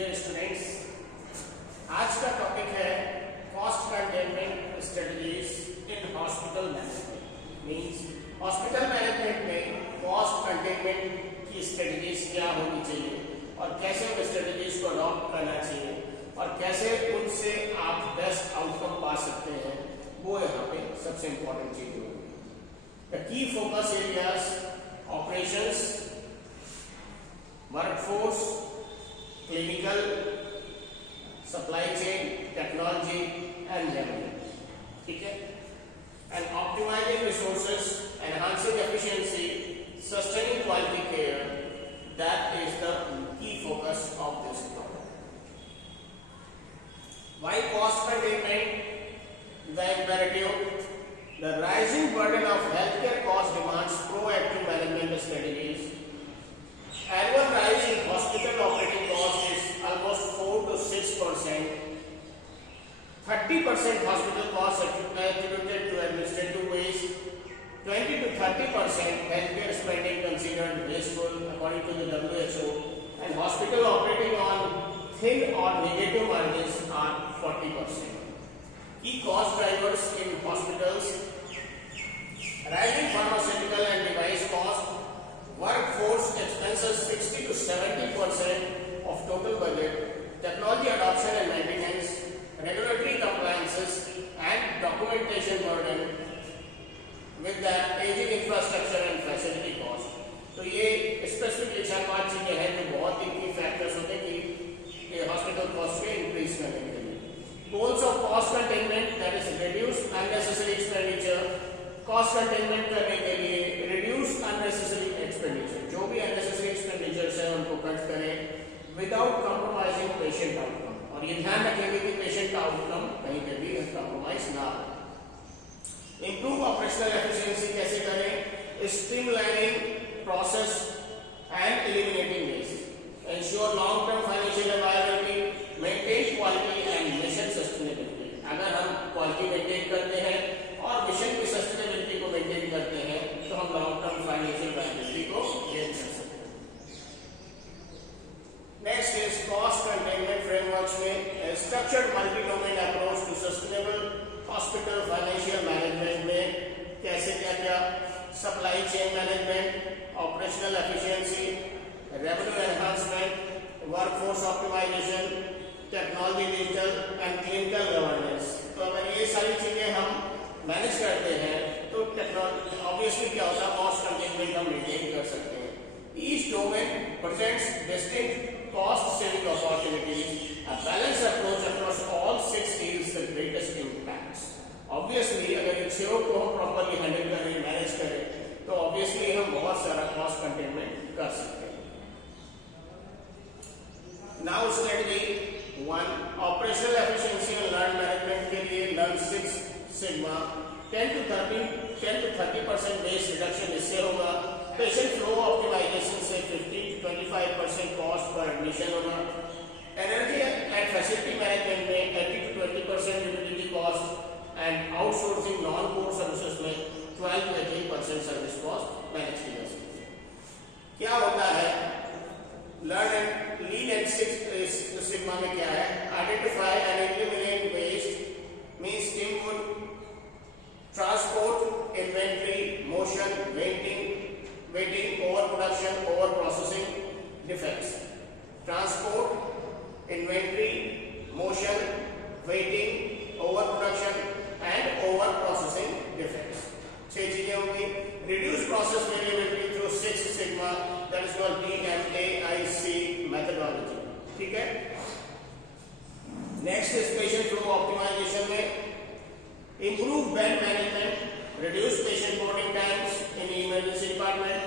Dear students, आज का topic है cost containment strategies in hospital management. Means hospital management में कॉस्ट कंटेनमेंट की स्ट्रेटजीज क्या होनी चाहिए और कैसे उन स्ट्रेटजीज को अडॉप्ट करना चाहिए और कैसे उनसे आप बेस्ट आउटकम पा सकते हैं, वो यहाँ पे सबसे इंपॉर्टेंट चीज होगी। The key focus areas operations, workforce, clinical, supply chain, technology and revenue. ठीक है। And optimising resources, enhancing efficiency, sustaining quality care, that is the key focus of this topic. Why cost containment the imperative? The rising burden of healthcare cost demands proactive management strategies. Annual rise in hospital operating cost is almost 4 to 6%. 30% hospital costs attributed to administrative waste. 20 to 30% healthcare spending considered wasteful, according to the WHO. And hospital operating on thin or negative margins are 40%. Key cost drivers in hospitals: rising pharmaceutical and device cost, workforce expenses 60 to 70% of total budget, technology adoption and maintenance, regulatory compliances and documentation burden, with that aging infrastructure and facility cost. तो ये specifically 4-5 चीजें हैं जो बहुत ही की factors होते हैं कि हॉस्पिटल कॉस्ट को इंक्रीज करने के लिए। Goals of cost containment, that is reduce unnecessary expenditure. Cost containment करने के लिए रिड्यूस अननेसेसरी एक्सपेंडिचर, जो भी अननेसेसरी एक्सपेंडिचर्स है उनको कट करें विदाउट कॉम्प्रोमाइजिंग पेशेंट आउटकम। और ये ध्यान रखेंगे कि पेशेंट का आउटकम कहीं पे भी कॉम्प्रोमाइज ना हो। इंप्रूव ऑपरेशनल एफिशिएंसी कैसे करें? Streamlining process and eliminating waste, ensure long term financial viability, maintain quality and mission sustainability. अगर हम क्वालिटी मेंटेन करते हैं और मिशन की सस्टेनेबिलिटी को मेंटेन करते हैं तो हम लॉन्ग टर्म फाइनेंशियल वायबिलिटी को गेन कर सकते हैं। Next is cost containment frameworks में structured multi domain approach to sustainable hospital financial management में कैसे क्या supply chain management, operational efficiency, revenue enhancement, workforce optimisation, technology digital and clinical governance. तो अगर ये सारी चीजें हम मैनेज करते हैं तो टेक्नोलॉजी ऑब्वियसली क्या होता है, कॉस्ट कंटेनमेंट हम मेंटेन कर सकते हैं। Each domain presents distinct cost saving opportunities. A balance approach across all 6 yields the greatest impacts. Obviously अगर इन 6 को हम प्रॉपर्ली हैंडल करें, मैनेज करें तो ऑब्वियसली हम बहुत सारा कॉस्ट कंटेनमेंट कर सकते हैं। नाउ स्ट्रेटजी 1, ऑपरेशनल एफिशिएंसी और लर्न मैनेजमेंट के लिए lean 6 sigma 10 to 30% waste reduction इससे होगा। पेशेंट फ्लो ऑप्टिमाइजेशन से 50 to 25% कॉस्ट पर एडमिशन होगा। एनर्जी एंड फैसिलिटी मैनेजमेंट में 80 to 20% utility cost and outsourcing non core services में 12 to 18% सर्विस कॉस्ट मैनेज की जा सकती है। क्या होता है lean and lean and 6 sigma में क्या है? Identify and eliminate waste means team transport, inventory, motion, waiting, over production, over processing, defects. Transport, inventory, motion, waiting, over production and over processing defects. 6 चीजें होंगी। Reduce process variability through 6 sigma, that is called DMAIC methodology. ठीक है। Next is patient flow optimisation में improve bed management, reduce patient boarding times in emergency department,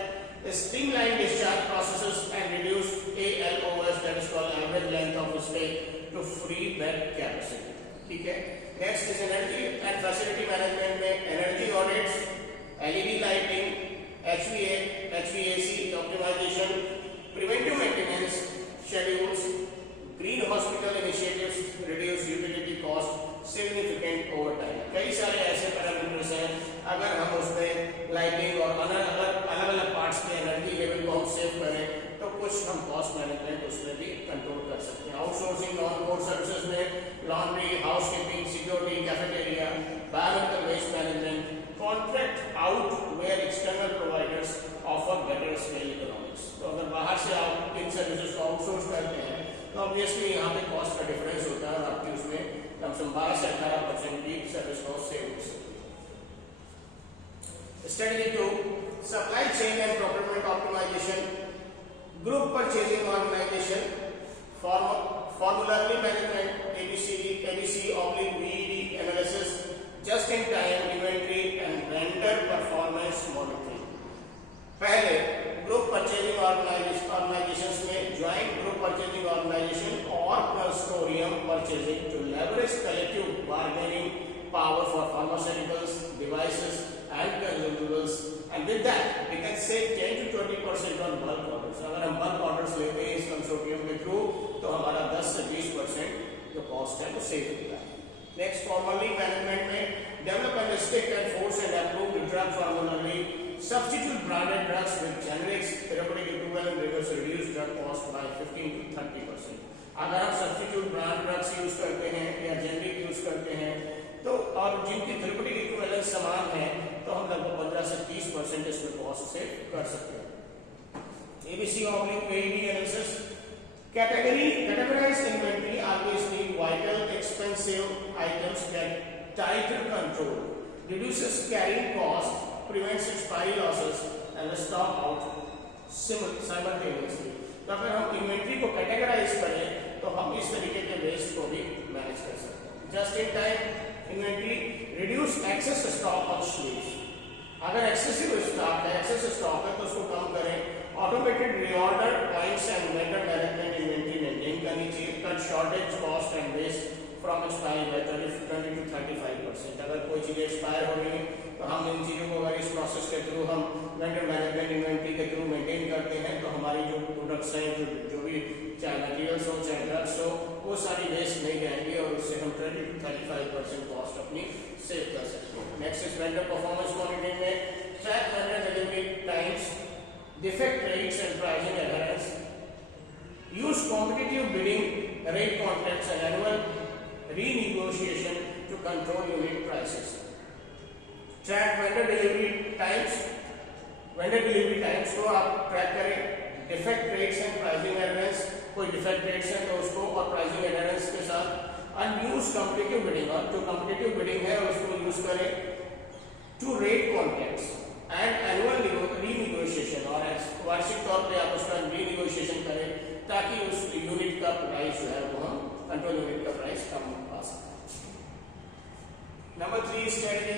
streamline discharge processes and reduce ALOS, that is called average length of stay, to free bed capacity. ठीक है। Next is energy and facility management में energy audits, LED lighting, HVAC optimisation, preventive maintenance schedules, green hospital initiatives, reduce utility cost, significant over time. कई सारे ऐसे parameters हैं, अगर हम उसमें लाइटिंग और अलग अलग पार्ट्स के एनर्जी लेवल को हम सेव करें तो कुछ हम कॉस्ट मैनेजमेंट उसमें भी कंट्रोल कर सकते हैं। आउटसोर्सिंग नॉन कोर सर्विसेज में laundry, housekeeping, security, cafeteria, biomedical waste management, contract out where external providers offer better scale economics. तो अगर बाहर से आप इन सर्विसेज को आउटसोर्स करते हैं तो ऑब्वियसली यहाँ पे कॉस्ट का डिफरेंस होता है और आपकी उसमें कम से कम 12 से 18% की सर्विस कॉस्ट सेव हो सकती है। Study 2, supply chain and procurement optimisation, group purchasing organisation, formulary management, ABC/VED analysis, just in time inventory and vendor performance monitoring. पहले ग्रुप परचेजिंग ऑर्गेनाइजेशंस में ज्वाइंट ग्रुप परचेजिंग ऑर्गेनाइजेशन और consortium purchasing to leverage collective bargaining power for pharmaceuticals, devices and consumables, and with that we can save 10 to 20% on bulk orders. अगर हम bulk orders लेते हैं इस consortium के through तो हमारा 10 से 20% जो कॉस्ट है वो सेव होता है। नेक्स्ट, फॉर्मली मैनेजमेंट में develop and restrict and force and approve drug formulary, substitute branded drugs with generics, therapeutic equivalent rigors reduce drug cost by 15 to 30%। अगर आप सब्स्टिट्यूट ब्रांड ड्रग्स यूज करते हैं या जेनरिक यूज करते हैं तो और जिनकी थेरेप्यूटिक इक्विवेलेंस समान है तो हम लगभग 15 से 30% इसमें कॉस्ट सेव कर सकते हैं। ABC/VED analysis, categorize inventory always need vital expensive items get tighter control, reduces carrying cost, prevents expiry losses and stock out simultaneously। तो अगर हम इन्वेंट्री को कैटेगराइज करें तो हम इस तरीके के वेस्ट को भी मैनेज कर सकते हैं। Just in time inventory, reduce excess stock on shelves. अगर एक्सेसिव स्टॉक है, एक्सेस स्टॉक है तो उसको कम करें। Automated reorder points and vendor management inventory maintain करनी चाहिए। Cut shortage cost and waste from expiry by 20 to 35%। अगर कोई चीजें एक्सपायर हो रही है तो हम इन चीजों को अगर इस प्रोसेस के थ्रू हम वेंडर मैनेजमेंट इन्वेंट्री के थ्रू मेंटेन करते हैं तो हमारी जो प्रोडक्ट्स हैं, जो भी चाहे मटेरियल्स हो चाहे ड्रग्स हो, वो सारी वेस्ट नहीं जाएंगी और उससे हम 20 to 35% कॉस्ट अपनी सेव कर सकते हैं। Next is vendor performance monitoring में track vendor delivery times, defect rates and pricing adherence, use competitive bidding, rate contracts and annual renegotiation to control unit prices. Track vendor delivery times को आप track करें। Defect rates and pricing adherence, कोई defect rates है तो उसको और pricing adherence के साथ अनयूज कॉम्पिटिटिव बिडिंग, और जो कॉम्पिटिटिव बिडिंग है उसको यूज करें to rate contracts and annual renegotiation, और वार्षिक तौर पे आप उसका रीनिगोशिएशन करें ताकि उस यूनिट का प्राइस जो है वो हम कंट्रोल यूनिट का प्राइस कम पा सकते हैं। Number 3 strategy,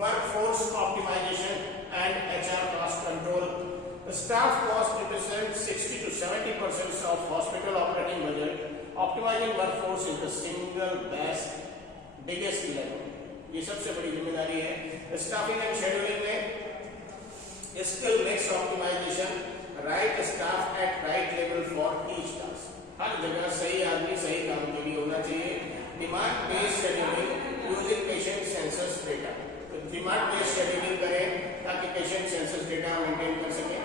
workforce optimisation and HR cost control. Staff cost represent 60 to 70% of hospital operating budget. Optimising workforce is the single biggest level. ये सबसे बड़ी जिम्मेदारी है। स्टाफिंग एंड शेड्यूलिंग में skill mix optimisation, right staff at right level for each task. हर जगह सही आदमी सही काम के लिए होना चाहिए। Demand based scheduling using patient census data. तो डिमांड बेस्ड शेड्यूलिंग करें ताकि पेशेंट सेंसस डेटा मेंटेन कर सके।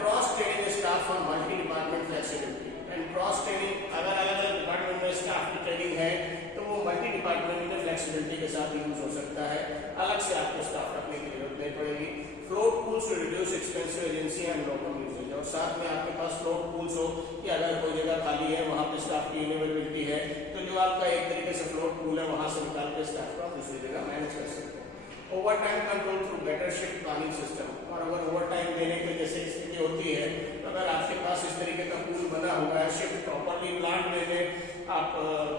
Cross training staff for multi department flexibility and cross training, अगर अलग अलग डिपार्टमेंट में स्टाफ की ट्रेनिंग है तो वो मल्टी डिपार्टमेंट में फ्लेक्सिबिलिटी के साथ यूज हो सकता है, अलग से आपको स्टाफ रखने की जरूरत नहीं पड़ेगी। Float pools to reduce expensive agency and local usages, और साथ में आपके पास फ्लोट पूल्स हो कि अगर कोई जगह खाली है वहां पे स्टाफ की अवेलेबिलिटी है तो जो आपका एक तरीके से फ्लोट पूल है वहां से निकाल के स्टाफ को आप दूसरी जगह मैनेज कर सकते हैं। Over time control through better shift planning system, और अगर ओवर टाइम देने की जैसे स्थिति होती है तो अगर आपके पास इस तरीके का पूल बना हुआ है, शिफ्ट प्रॉपरली प्लान में आप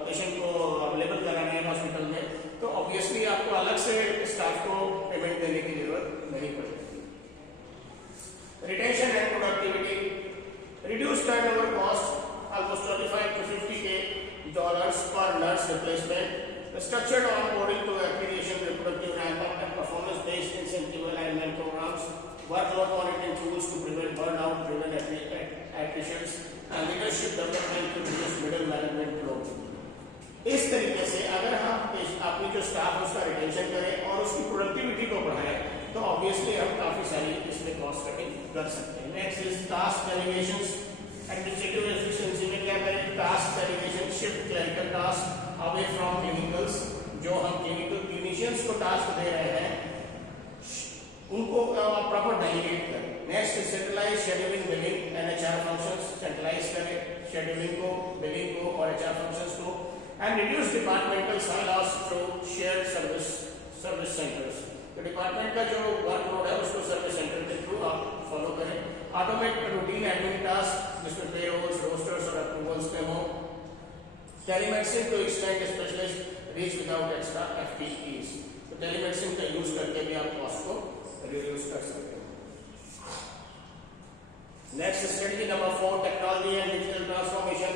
पेशेंट को अवेलेबल कराना है हॉस्पिटल में तो ऑब्वियसली आपको अलग से स्टाफ को पेमेंट देने की जरूरत नहीं पड़ेगी। Retention and productivity, reduce turnover cost almost $25 to $50K per nurse replacement, structured onboarding to accreditation, reproductive ramp-up and performance-based incentive alignment programs, workload monitoring tools to prevent burnout, driven attritions, and leadership development to reduce middle management load। इस तरीके से अगर हम अपनी जो staff है उसका retention करें और उसकी प्रोडक्टिविटी को बढ़ाएं तो ऑब्वियसली हम काफी सारी इसमें कॉस्ट कटिंग कर सकते हैं। Next is task delegations, administrative efficiency में क्या करें, task delegation, shift clerical task away from clinicals, जो हम क्लिनिशियंस को टास्क दे रहे हैं उनको प्रॉपर डेलीगेट करें। Next, centralise scheduling, billing and HR functions, centralise करें शेड्यूलिंग को, बिलिंग को और एचआर फंक्शंस को, and reduce departmental silos through shared service centres. तो डिपार्टमेंट का जो वर्कलोड है उसको सर्विस सेंटर के थ्रू आप फॉलो करें। ऑटोमेट रूटीन एडमिन टास्क जिसमें पेरोल्स, रोस्टर्स और अप्रूवल्स में हो। Telemedicine to extend specialist reach without extra FTEs. तो टेलीमेडिसिन का यूज करके भी आप कॉस्ट को रिड्यूस कर सकते हैं। Next, strategy number 4, technology and digital transformation,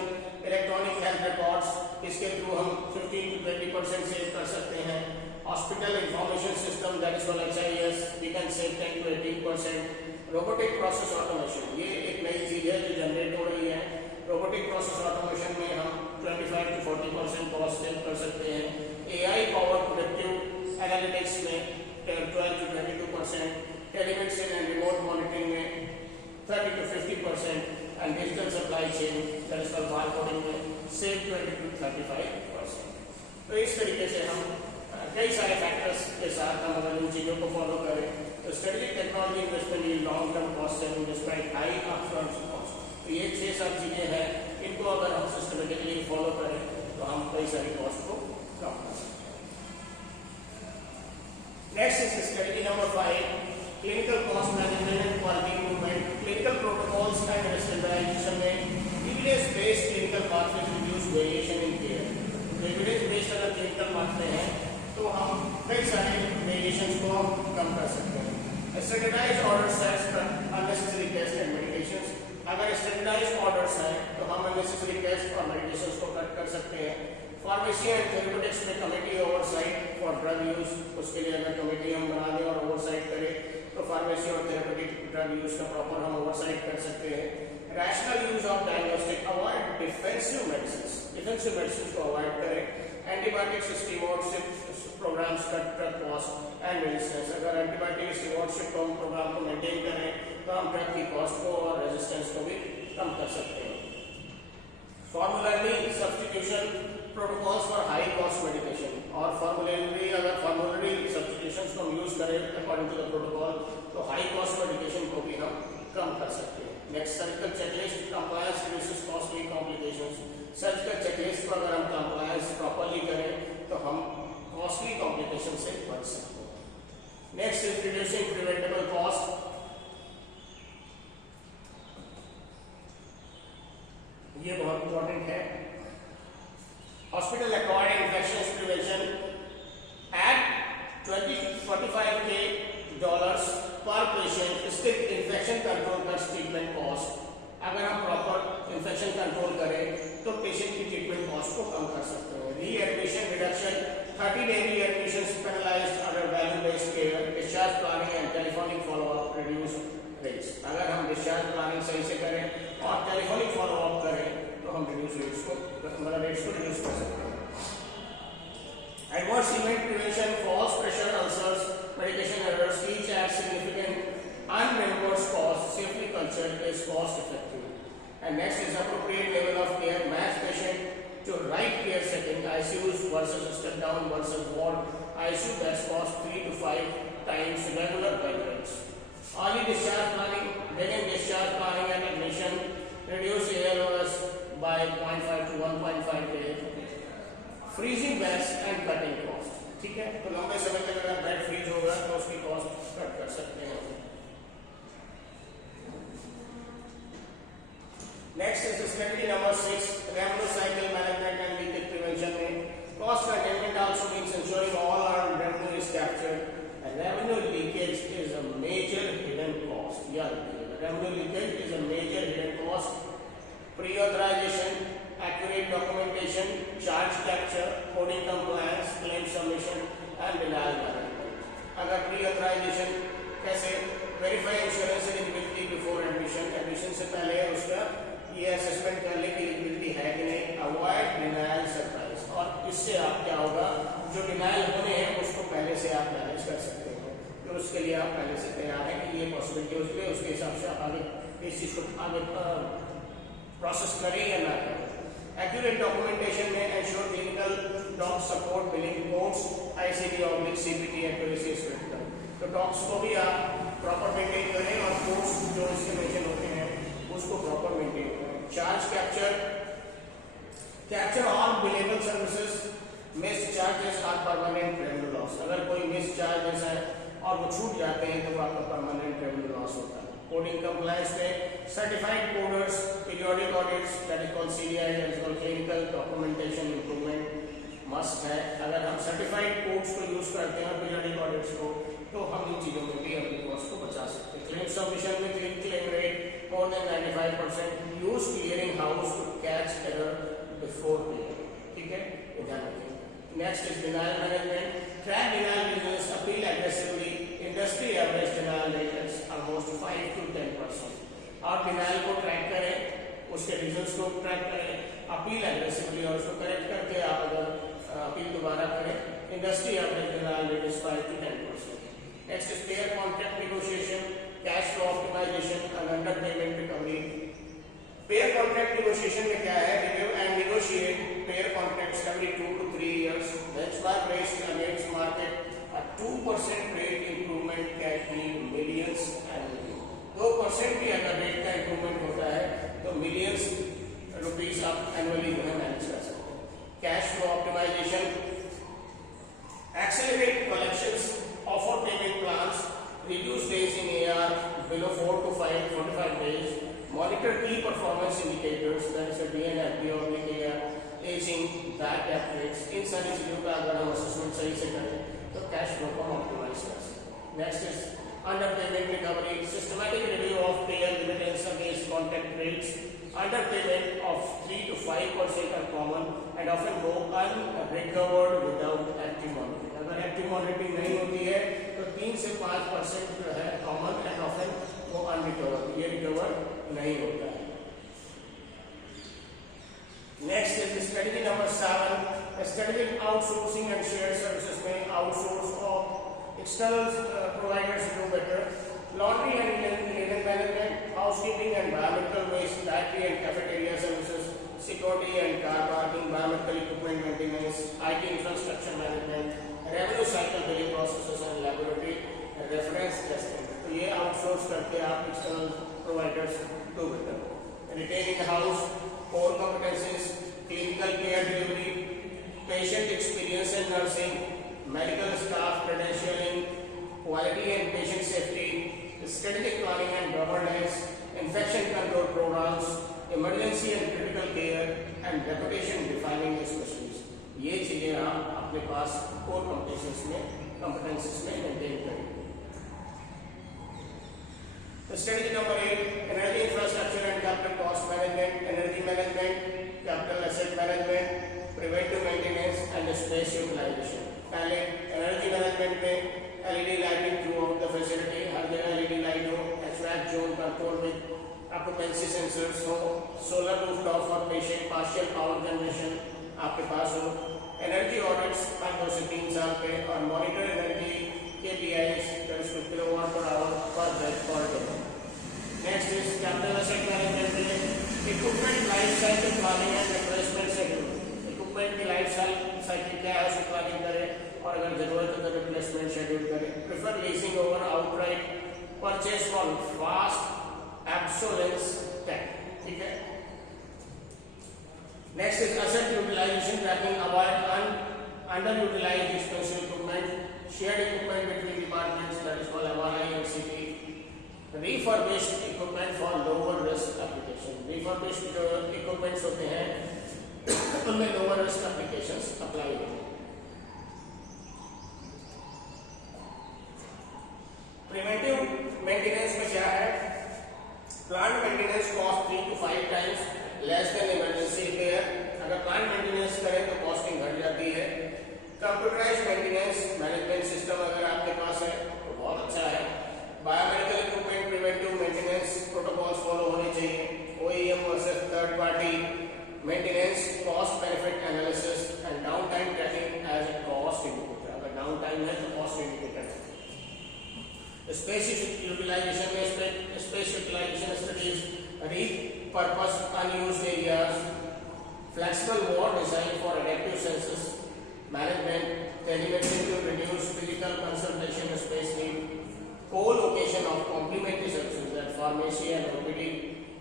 electronic health records, इसके थ्रू हम 15 to 20% सेव कर सकते हैं। Hospital information system that is called HIS, we can save 10 to 18%। Robotic process automation, ये एक नई चीज है जो जनरेट हो रही है। रोबोटिक प्रोसेस ऑटोमेशन में हम 25 to 40% कॉस्ट सेव कर सकते हैं। AI पावर्ड प्रेडिक्टिव एनालिटिक्स में 12 to 22%, telemedicine and remote monitoring में 30 to 50%, and digital supply chain that is called barcoding में सेव 20 to 35%। तो इस तरीके से हम कई सारे फैक्टर्स के साथ हम अगर इन चीजों को फॉलो करें तो strategic technology investment in long term cost saving despite high upfront cost. तो ये 6-7 चीजें हैं, इनको अगर हम सिस्टमेटिकली फॉलो करें तो हम कई सारी कॉस्ट को कम कर सकते हैं। Next is strategy number 5, clinical cost management and quality improvement. Clinical protocols and standardisation में evidence based clinical pathway reduce variation in care. Evidence based अगर क्लिनिकल मानते हैं तो हम कई सारे वेरिएशंस को कम कर सकते हैं। स्टैंडर्डाइज्ड ऑर्डर सेट्स पर अननेसेसरी टेस्ट एंड मेडिकेशंस, अगर स्टैंडर्डाइज्ड ऑर्डर्स हैं तो हम अननेसेसरी टेस्ट और मेडिकेशंस को कट कर सकते हैं। फार्मेसी एंड थेरेप्यूटिक्स में committee oversight for drug use, उसके लिए अगर कमेटी हम बना दें और ओवरसाइट करें तो फार्मेसी और थेरेप्यूटिक ड्रग यूज का प्रॉपर हम ओवरसाइट कर सकते हैं। Rational use of diagnostic, avoid defensive medicine को अवॉइड करें। Antibiotics, steroid programmes cut drug cost and resistance, अगर एंटीबायोटिक स्टीरॉयड को हम प्रोग्राम को मेंटेन करें तो हम ड्रग की कॉस्ट को और रेजिस्टेंस को भी कम कर सकते हैं। Formulary substitution protocols for high cost medication, और फॉर्मुलरी सब्स्टिट्यूशंस को हम यूज करें अकॉर्डिंग टू द प्रोटोकॉल तो हाई कॉस्ट मेडिकेशन को भी हम कम कर सकते हैं। Next, surgical checklist compliance reduces costly complications. Surgical checklist को अगर हम कंप्लायंस प्रॉपर्ली करें तो हम कॉस्टली कॉम्प्लिकेशन से बच सकते हैं। Next is reducing preventable cost. ये बहुत इंपॉर्टेंट है। Hospital acquired infection prevention at $45K per patient, strict infection control per treatment cost. अगर हम प्रॉपर इन्फेक्शन कंट्रोल करें तो पेशेंट की ट्रीटमेंट कॉस्ट को कम कर सकते हैं। Readmission reduction, 30 day readmissions penalized under value based care, discharge planning and telephonic follow up reduce rates। अगर हम डिस्चार्ज प्लानिंग सही से करें और टेलीफोनिक फॉलो अप करें तो हम रेट्स को रिड्यूस कर सकते हैं। Adverse event prevention, falls pressure ulcers, medication errors, each at significant unreimbursed cost, safely culture is cost effective। And next is appropriate level of care, match patient to right care setting, ICUs versus step down versus ward, ICU beds cost 3 to 5 times regular bed rates। Early discharge planning, begin discharge planning and admission, reduce ALOS by 0.5 to 1.5 days, freezing beds and cutting cost। ठीक है, तो लंबे समय तक अगर bed freeze होगा तो उसकी कॉस्ट कट कर सकते हैं। Next is strategy number 6, revenue cycle management and leakage prevention में cost containment also means ensuring all our revenue is captured, and revenue leakage is a major hidden cost। याद रखिएगा, revenue leakage is a major hidden cost। Pre-authorization, accurate documentation, charge capture, coding compliance, claim submission and denial management। अगर pre-authorization कैसे, verify insurance eligibility before admission, admission से पहले उसका ये assessment कर ले कि एलिजिबिलिटी है कि नहीं। अवॉइड डिनायल सरप्राइज, और इससे आप क्या होगा, जो डिनायल होने हैं उसको पहले से आप मैनेज कर सकते हो, तो उसके लिए आप पहले से तैयार हैं कि ये पॉसिबिलिटी उसके हिसाब से आप आगे इस चीज को आगे प्रोसेस करें या ना करें। एक्यूरेट डॉक्यूमेंटेशन में ensure clinical doc support billing codes ICD और सीपीटी एक्यूरेसी इज क्रिटिकल। तो डॉक्स को भी आप प्रॉपर मेंटेन करें और कोड्स जो इसके मेंशन होते हैं उसको प्रॉपर मेंटेन करें। Charge capture all billable services miss charges are permanent revenue loss. अगर कोई मिस चार्जेस है और वो छूट जाते हैं तो आपका परमानेंट रेवेन्यू लॉस होता है। कोडिंग कंप्लायंस में certified coders periodic audits that is called CDI that is called clinical documentation improvement must है। अगर हम सर्टिफाइड कोड्स को यूज करते हैं पीरियोडिक ऑडिट्स को तो हम इन चीजों में भी अपनी कॉस्ट को बचा सकते हैं। क्लेम सबमिशन में claim rate more than 95%। Use clearing house to catch error before payment. ठीक है, ध्यान रखें। Next is denial management. Track denial reasons, appeal aggressively. Industry average denial rate is almost 5 to 10%। आप डिनायल को track करें, उसके reasons को track करें, अपील एग्रेसिवली और उसको करेक्ट करके आप अगर अपील दोबारा करें, industry average denial rate is 5 to 10%। Next is payer contract negotiation, cash flow optimisation and under payment recovery. Payer contract negotiation में क्या है? Review and negotiate payer contracts every 2 to 3 years। Benchmark rates against market. A 2% rate improvement can be millions annually। 2% भी अगर rate का improvement होता है तो millions rupees आप एनुअली जो है मैनेज कर सकते हैं। Cash flow optimisation, accelerate collections, offer payment plans, reduce days in AR below 4 to 45 days, monitor key performance indicators that is a DNFD और AR, aging, bad debt rates। इन सारी चीजों का अगर हम असेसमेंट सही से करें तो कैश फ्लो को ऑप्टिमाइज कर सकते हैं। Next is under payment recovery, systematic review of payer remittance against contact rates. Under payment of 3 to 5% are common and often go unrecovered without active monitoring. अगर एक्टिव मॉनिटरिंग नहीं होती है तो 3 से 5% जो है कॉमन एंड ऑफन वो unrecovered, ये रिकवर नहीं होता है। Next is strategy number 7, strategic outsourcing and shared services में outsource of external providers do better. Laundry and linen management, housekeeping and environmental waste, battery and cafeteria services, security and car parking, environmental equipment maintenance, IT infrastructure management, revenue cycle billing processes and laboratory reference testing. तो ये outsource करके आप external providers do better. Retain in house core competencies, clinical care delivery, patient experience and nursing, medical staff credentialing, quality and patient safety, strategic planning and governance, infection control programs, emergency and critical care, and reputation defining specialist। ये चीजें आप अपने पास core competencies में maintain करें। Strategy number 8, energy infrastructure and capital cost management, energy management, capital asset management, preventive maintenance and space utilisation. पहले energy management में LED lighting throughout the facility, हर जगह LED लाइट हो, HVAC zone control with occupancy sensors हो, solar rooftop और partial power generation आपके पास हो, एनर्जी ऑडिट्स हर 2 से 3 साल पे और monitor energy KPIs kilowatt per hour per bed per day. Next is capital asset management में equipment life cycle planning and replacement schedule. Equipment की लाइफ साइकिल क्या है उसकी प्लानिंग करें और अगर जरूरत है तो रिप्लेसमेंट शेड्यूल करें। Prefer leasing over outright purchase for fast obsolescence tech. ठीक है। Next is asset utilisation tracking, avoid under utilised expensive equipment, shared equipment between departments that is called MRI and CT, refurbished equipment for lower risk application। refurbished जो equipments होते हैं उनमें lower risk applications apply होते हैं। preventive maintenance में क्या है? plant maintenance cost 3 to 5 times less than emergency repair। अगर plant maintenance करें तो costing घट जाती है। कंप्यूटराइज मेंटेनेंस मैनेजमेंट सिस्टम अगर आपके पास है तो बहुत अच्छा है। Biomedical equipment preventive maintenance protocols follow होने चाहिए। OEM versus third party maintenance, cost benefit analysis and down time tracking as a cost indicator. अगर डाउन टाइम है तो cost indicator. Space utilization studies repurpose unused areas, flexible ward design for adaptive census management, telemetry to reduce physical consultation space need, co-location of complementary services that pharmacy and OPD,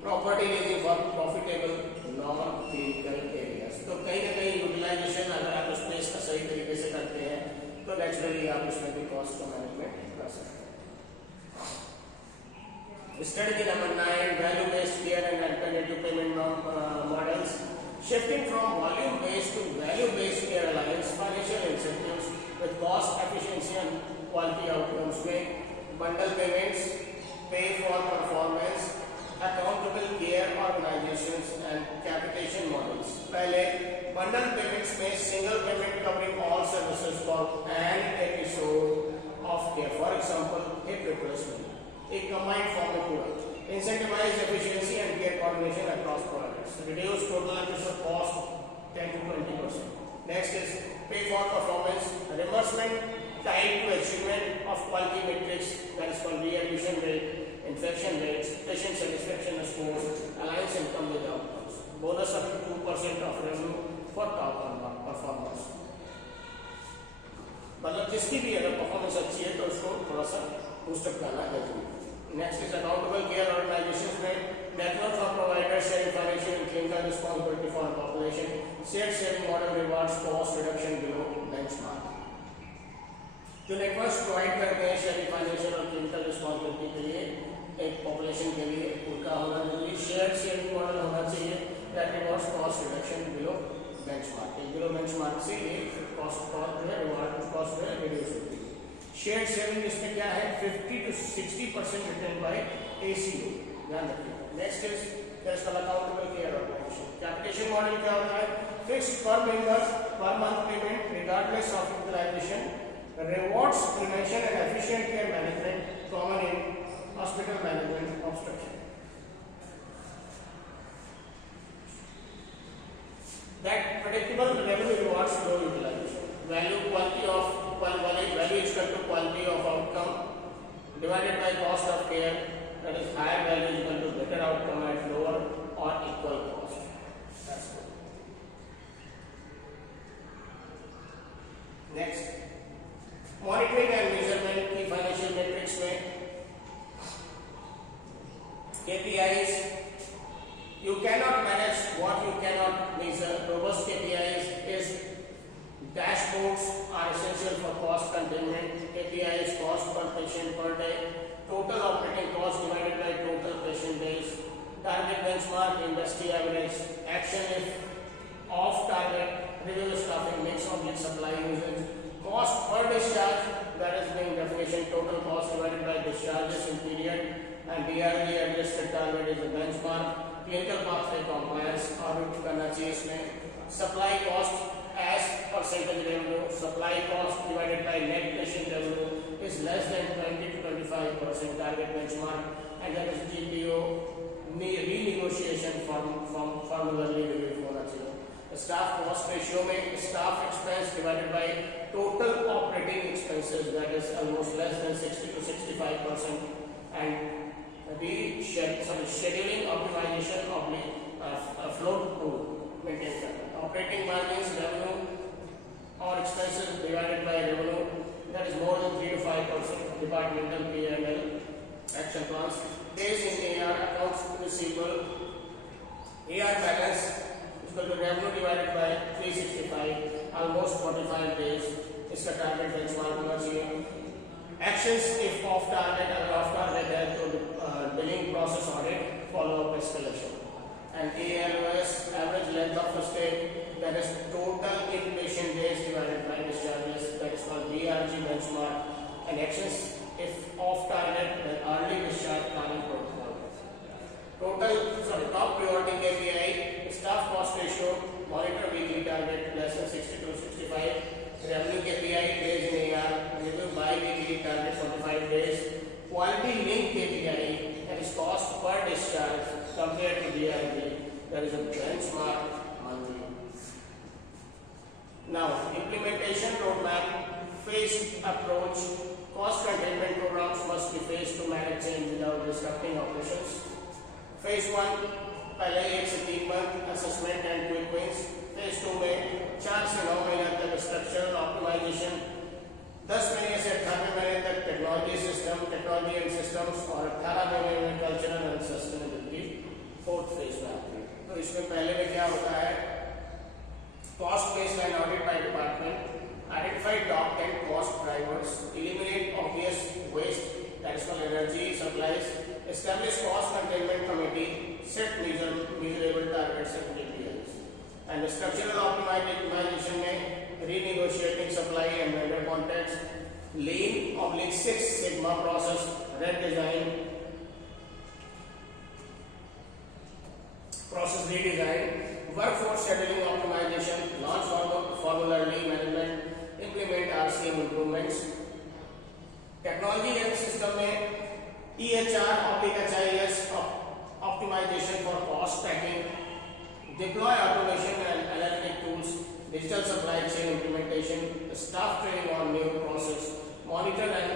property leasing for profitable non-clinical areas. तो कहीं ना कहीं utilisation अगर आप space का सही तरीके से करते हैं तो नेचुरली आप इसमें भी कॉस्ट को मैनेजमेंट कर सकते हैं. Study number 9, value-based care and alternative payment models. Shifting from volume-based to value-based care aligns financial incentives with cost efficiency and quality outcomes. With bundle payments, pay for performance, accountable care organizations and capitation models. पहले bundle payments में single payment covering all services for an episode of care. For example, hip replacement. एक combined form में पूरा. Incentivize efficiency and care coordination across providers. Reduce total episode cost 10 to 20%. Next is pay for performance. Reimbursement tied to achievement of quality metrics, that is called readmission rate, infection rates, patient satisfaction scores, alliance income with outcomes. Bonus up to 2% of revenue for top performers. मतलब जिसकी भी अगर performance अच्छी है तो उसको थोड़ा सा बूस्टअप करना जरूरी है. Next is accountable care organizations में network of providers sharing financial and clinical responsibility for the population. Shared sharing model rewards cost reduction below benchmark. जो नेटवर्क्स प्रोवाइड करते हैं शेयरिंग फाइनेंशियल और क्लिनिकल रिस्पॉन्सिबिलिटी के लिए एक पॉपुलेशन के लिए उनका होना जरूरी. शेयर्ड शेयरिंग मॉडल होना चाहिए that rewards cost reduction below benchmark. Below benchmark से ये कॉस्ट जो है रिवार्ड कॉस्ट जो है रिड्यूस होती है. शेयर्ड शेयरिंग इसमें क्या है 50 to 60% रिटर्न बाय ACO. ध्यान रखिए. Next is there is accountable care organisation. Capitation model क्या होता है fixed per member per month payment regardless of utilisation, rewards prevention and efficient care management common in hospital management of structure. That predictable revenue rewards low utilization. Value quality of value is equal to quality of outcome divided by cost of care, that is higher value is equal to better outcome at lower or equal cost. That's good. Next, monitoring and measurement की financial metrics में KPIs. You cannot manage what you cannot measure. Robust KPIs is dashboards are essential for cost containment. KPIs cost per patient per day, total operating cost divided by total patient days, target benchmark industry average, action if off target, review staffing mix of supply usage, cost per discharge, that is being definition total cost divided by discharges in period, and DRG adjusted target is a benchmark. Clinical pathway compliance audit करना चाहिए इसमें. Supply cost as percentage revenue, supply cost divided by net patient revenue is less than 20 to 25% target benchmark, and that is GPO renegotiation from formularly review होना चाहिए. Staff cost ratio में staff expense divided by total operating expenses, that is almost less than 60 to 65%, and the scheduling optimization of the float tool maintain करना. Operating margins revenue or expenses divided by revenue, that is more than 3 to 5%. Departmental P&L action plans. Days in AR accounts receivable, AR balance equal to revenue divided by 365, almost 45 days. इसका target benchmark होना चाहिए. Actions if off target, अगर off target है तो billing process audit, follow up escalation. And ALOS average length of stay, that is total inpatient days divided by discharges, that is called DRG benchmark. And actions if off target, then early discharge planning protocol. Top priority KPI, staff cost ratio, monitor weekly target less than 60 to 65. Revenue KPI days in AR, review bi-weekly target 45 days. Quality link KPI, that is cost per discharge compared to DRG, that is a benchmark monthly. Now, implementation roadmap, phased approach, Cost containment programs must be phased to manage change without disrupting operations. Phase 1 पहले 1 से 3 month assessment and quick wins. Phase 2 में 4 से 9 महीने तक structural optimisation, 10 महीने से 18 महीने तक टेक्नोलॉजी एंड सिस्टम्स और 18 महीने में cultural and sustainability fourth phase में आती है. तो इसमें पहले में क्या होता है, cost based and audit by department, identify top 10 cost drivers, eliminate obvious waste, that is called energy supplies, establish cost containment committee, set measurable targets and KPIs. And the structural optimization में renegotiating supply and vendor contracts, Lean Six Sigma process, red design, process redesign, workforce scheduling optimization, launch formulary management, implement RCM improvements. Technology and system में EHR/HIS optimization for cost tracking, deploy automation and analytic tools, digital supply chain implementation, staff training on new process, monitor and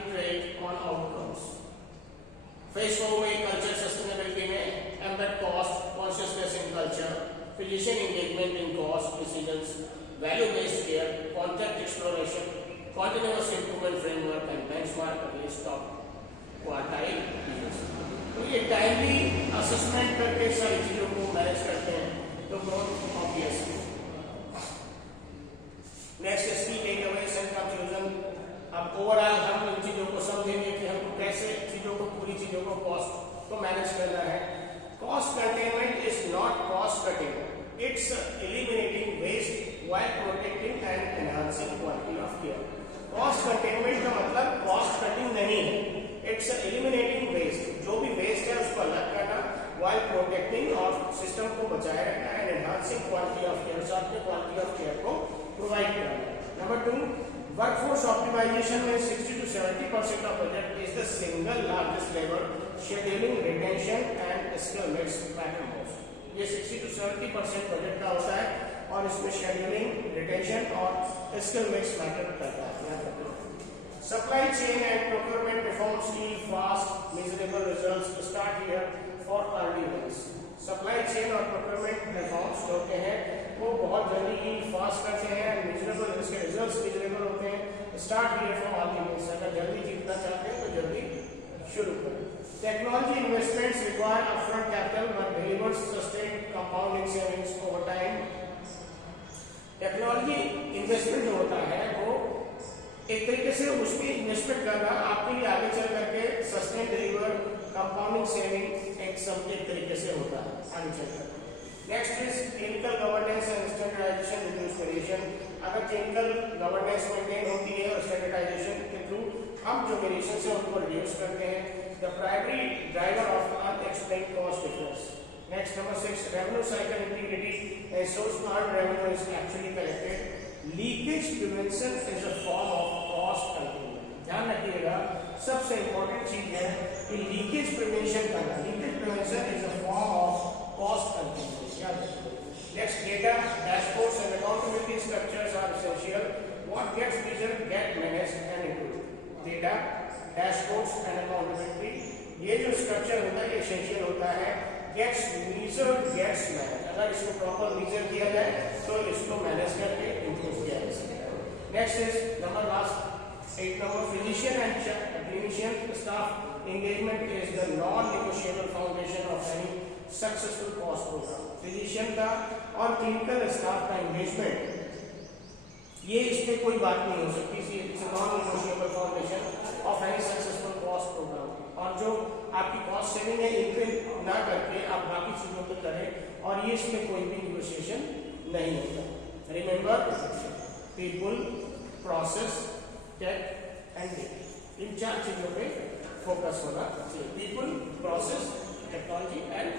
iterate on outcomes. Phase 4 में culture sustainability में embed cost consciousness in culture, physician engagement in cost decisions, value-based care, contact exploration, continuous improvement framework and benchmark against top quartile peers. तो ये timely assessment करके सारी चीजों को manage करते हैं, तो बहुत ऑब्वियस है. नेक्स्ट इसकी टेकअवेज एंड कंक्लूजन. अब ओवरऑल हम इन चीजों को समझेंगे कि हमको कैसे चीजों को पूरी चीजों को कॉस्ट को मैनेज करना है. Cost containment is not cost cutting, it's eliminating waste while protecting and enhancing quality of care. Cost containment का मतलब cost cutting नहीं है, it's eliminating waste. जो भी waste है उसको अलग करना, while protecting और system को बचाए रखना and enhancing quality of care, साथ में quality of care को provide करना. Number 2, workforce optimization में 60 to 70% of budget is the single largest lever. Scheduling, retention and skill mix matter most. ये 60 to 70% बजट का होता है और इसमें शेड्यूलिंग, रिटेंशन और स्किल मिक्स मैटर करता है. Supply chain and procurement reforms की fast measurable results start here for early wins. Supply chain और प्रोक्योरमेंट रिफॉर्म्स होते हैं वो बहुत जल्दी फास्ट करते हैं, मेजरेबल, इसके रिजल्ट्स मेजरेबल होते हैं. Start here for early wins. अगर जल्दी जीतना चाहते हैं तो जल्दी शुरू करें. Technology investments require upfront capital but delivers sustained compounding savings over time. Technology investment जो होता है वो एक तरीके से उसमें इन्वेस्टमेंट करना आपके लिए आगे चल करके सस्टेन डिलीवर कंपाउंडिंग सेविंग एक तरीके से होता है आगे चल कर. Next is clinical governance and standardisation reduce variation. अगर क्लिनिकल गवर्नेंस मेंटेन होती है और स्टैंडर्डाइजेशन के थ्रू हम जो वेरिएशन है उनको रिड्यूस करते हैं. The primary driver of unexplained cost difference. Next, number 6, revenue cycle integrity. Source earned revenue is actually collected. Leakage prevention is a form of cost containment. ध्यान रखिएगा, सबसे इम्पोर्टेंट चीज है कि लीकेज प्रिवेंशन करना. Leakage prevention is a form of cost containment. याद रखिए. Next, data, dashboards and accountability structures are essential. What gets measured get managed and improved. Data, dashboards and accountability, ये जो स्ट्रक्चर होता है ये एसेंशियल होता है. Gets measured, gets managed. अगर इसको प्रॉपर मेजर किया जाए तो इसको मैनेज करके इम्प्रूव किया जा सकता है. Next is number last 8 number, physician and clinician staff engagement is the non negotiable foundation of any successful cost program. Physician का और क्लिनिकल स्टाफ का एंगेजमेंट ये इस पे कोई बात नहीं हो सकती. It's non negotiable foundation of any successful cost program. और जो आपकी कॉस्ट सेविंग है इन पे ना करके आप बाकी चीजों पे करें और ये इसमें कोई भी नेगोशिएशन नहीं होता. Remember, people, process, tech and data, इन 4 चीजों पे फोकस होना चाहिए. People, process, technology and